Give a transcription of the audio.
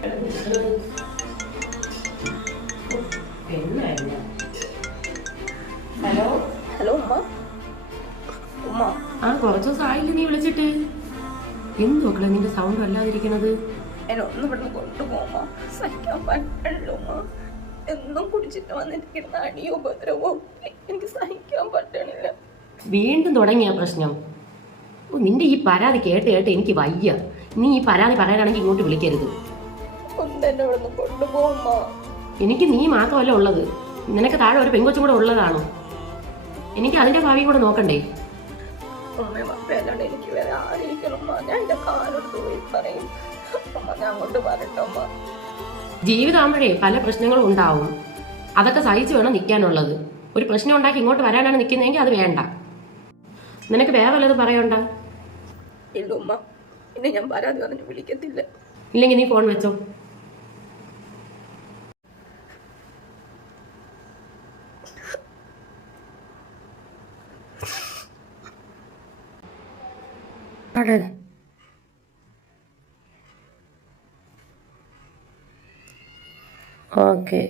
Hello hello ഉമ്മ. ഉമ്മ ആ കുറച്ച് ദിവസം ആയില്ല നീ വിളിച്ചിട്ട്. എന്ത് നോക്കളെ നിന്റെ സൗണ്ട് അല്ലാതിരിക്കണത്? എന്നെ ഒന്ന് ഇവിടുന്ന് കൊണ്ടുപോകുമ്പോ സഹിക്കാൻ പറ്റില്ല ഉമ്മ. എന്നും കുടിച്ചിട്ട് വന്നിരിക്കുന്ന അടിയോ ഉപദ്രവോ എനിക്ക് സഹിക്കാൻ പറ്റണില്ല. വീണ്ടും തുടങ്ങിയ പ്രശ്നം. നിന്റെ ഈ പരാതി കേട്ട് കേട്ട് എനിക്ക് വയ്യ. നീ ഈ പരാതി പറയാനാണെങ്കിൽ ഇങ്ങോട്ട് വിളിക്കരുത്. ഒന്നെന്നെ ഇവിടുന്ന് കൊണ്ടുപോകുമ്പ. എനിക്ക് നീ മാത്രമല്ല ഉള്ളത്, നിനക്ക് താഴെ ഒരു പെങ്കൊച്ചും കൂടെ ഉള്ളതാണ്. എനിക്ക് അതിന്റെ ഭാവിയും കൂടെ നോക്കണ്ടേ? ഉമ്മയും അപ്പയല്ലാണ്ട് എനിക്ക് വേറെ ആയിരിക്കണം. ഞാൻ എന്റെ കാലെടുത്ത് പോയി പറയും. ഞാൻ അങ്ങോട്ട് പറയട്ടമ്മ. ജീവിതമാകുമ്പോഴേ പല പ്രശ്നങ്ങളും ഉണ്ടാവും. അതൊക്കെ സഹിച്ചു വേണം നിൽക്കാനുള്ളത്. ഒരു പ്രശ്നം ഉണ്ടാക്കി ഇങ്ങോട്ട് വരാനാണ് നിൽക്കുന്നതെങ്കിൽ അത് വേണ്ട. നിനക്ക് വേറെ വല്ലതും പറയണ്ട? ഇല്ല ഉമ്മ, പിന്നെ ഞാൻ പരാതി പറഞ്ഞു വിളിക്കത്തില്ല. ഇല്ലെങ്കിൽ നീ ഫോൺ വെച്ചോ. ഓക്കെ.